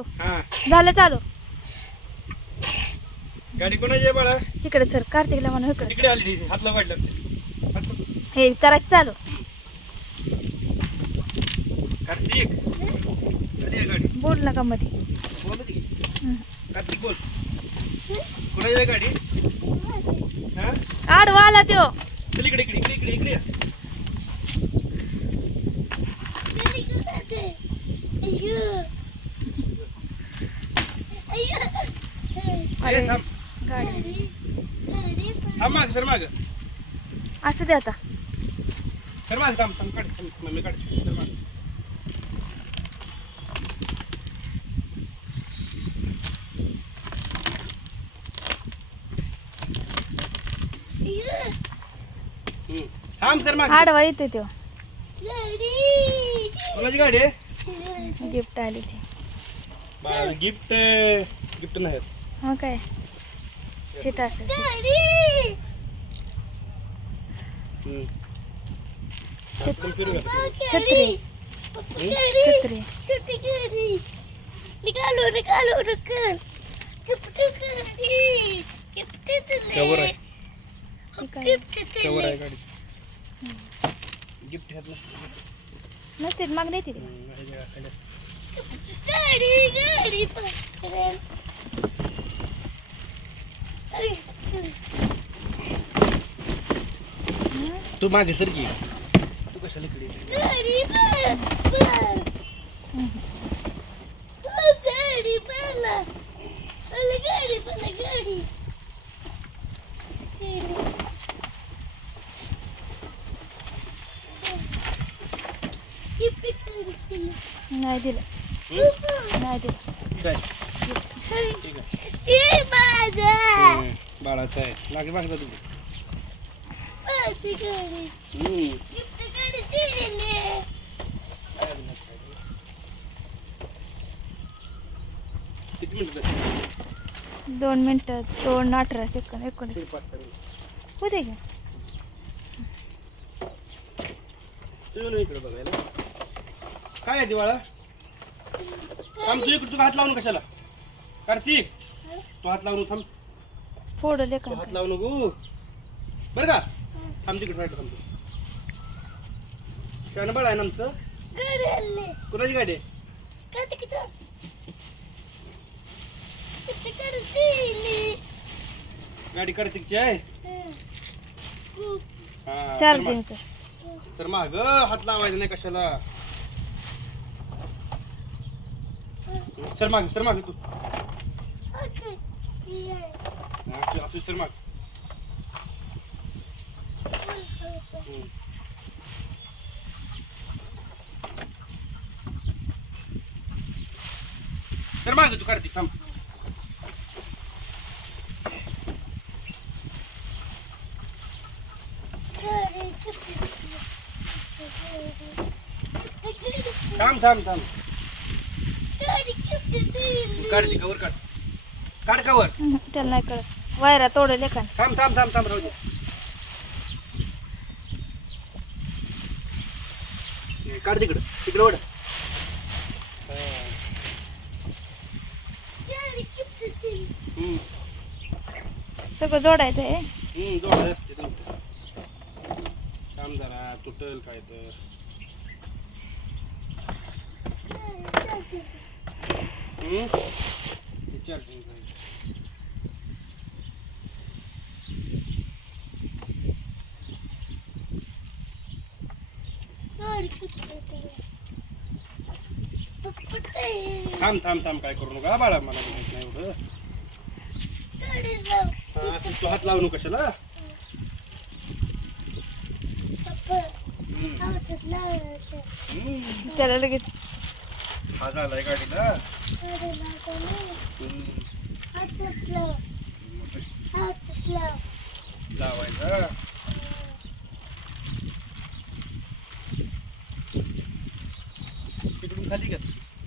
टाकतो हा. झालं चालू. गाडी कोणाची आहे बाळा? इकडे सर कार्तिकला म्हणून इकडे तिकडे आली ती. हात लावायला हे करायचं चालू. कार्तिक आली आहे गाडी. बोल नका मध्ये बोल ना ती. हं. कार्तिक बोल. कोणाची आहे गाडी? हा? आडवा आला त्यो. चल इकडे इकडे इकडे इकडे इकडे ये. अरे थांब. गाडी. थांब माग सर माग. असं दे आता. सर माग थांब थांब काढ थांब, मम्मी काढ सर माग. हम्म. थांब सर माग. आडवा येतोय त्यो कोणाची गाडी आहे? गिफ्ट आली ती. गिफ्ट गिफ्ट नाही. काय सीट असेल seat. हम्म. छत- आपण फिरू का? छत्री छत्री निकालो निकालो निकाल गिफ्ट गिफ्ट कवर आहे ठीक आहे गिफ्ट कवर आहे गाडी गिफ्ट घातलं नसते माग नाही ती हम्म, आहे का? खाली. गाडी गाडी पकडेल तू मागे सर की. तू कशाला इकडे गाडी पण गाडी पण गाडी पण गाडी नाही दिलं. हम्म? नाही दिलं आहे. बाळाचं तुम्ही किती मिनिटं? दोन मिनिटं दोन अठरा सेकंद एकोणीस. होते का काय आहे दिवाळा? तू इकडे तू हात लावून कशाला. कार्तिक! तू हात लावून थांब. फोडले तू का हात लावू नको बरं का? थांब तिकडे राहायचं थांबतो शान बाळ आहे ना आमचं? कुणाची गाडी? आहे गाडी कार्तिकची आहे? हा, तर चार्जिंगचं तर माग. हात लावायचं नाही कशाला. सर माग सर माग तू. कार्तिक थांब गाडी किती थांब थांब थांब गाडी किती दिली काढ काढ कवर. हम्म, त्याला नाही कळत वायरा तोडले का? थांब थांब थांब थांब राहू दे. हे, काढ तिकडं. तिकडं वड दिली हम्म. सगळं जोडायचं आहे. हम्म जोडायला असते थांब जरा तुटल काय तर. हम्म. थांब थांब थांब काय करू नका बाळा मला माहीत नाही एवढं. हा, तू हात लावू नको कशाला. हम्म. त्याला लगेच हा झालाय गाडीला. लावायचा? तिकडून खाली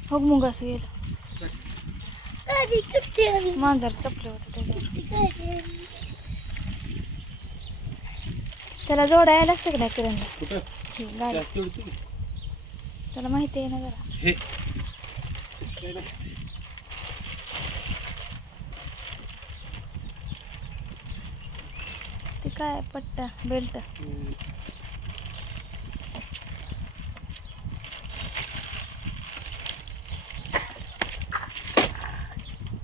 हो मुंग असं गेलं. मांजर चपलं होतं त्याच्यावर त्याला जोडायला असतं का नाही ही गाडी. त्याला माहिती आहे ना जरा. काय पट्टा बेल्ट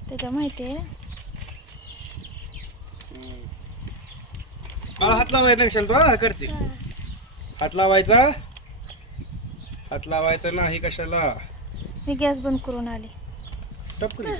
त्याच्या माहिती आहे. हात लावायचा नाही कशाला तू हा करते. हात लावायचा? हात लावायचा नाही कशाला? मी गॅस बंद करून आली. टपकरी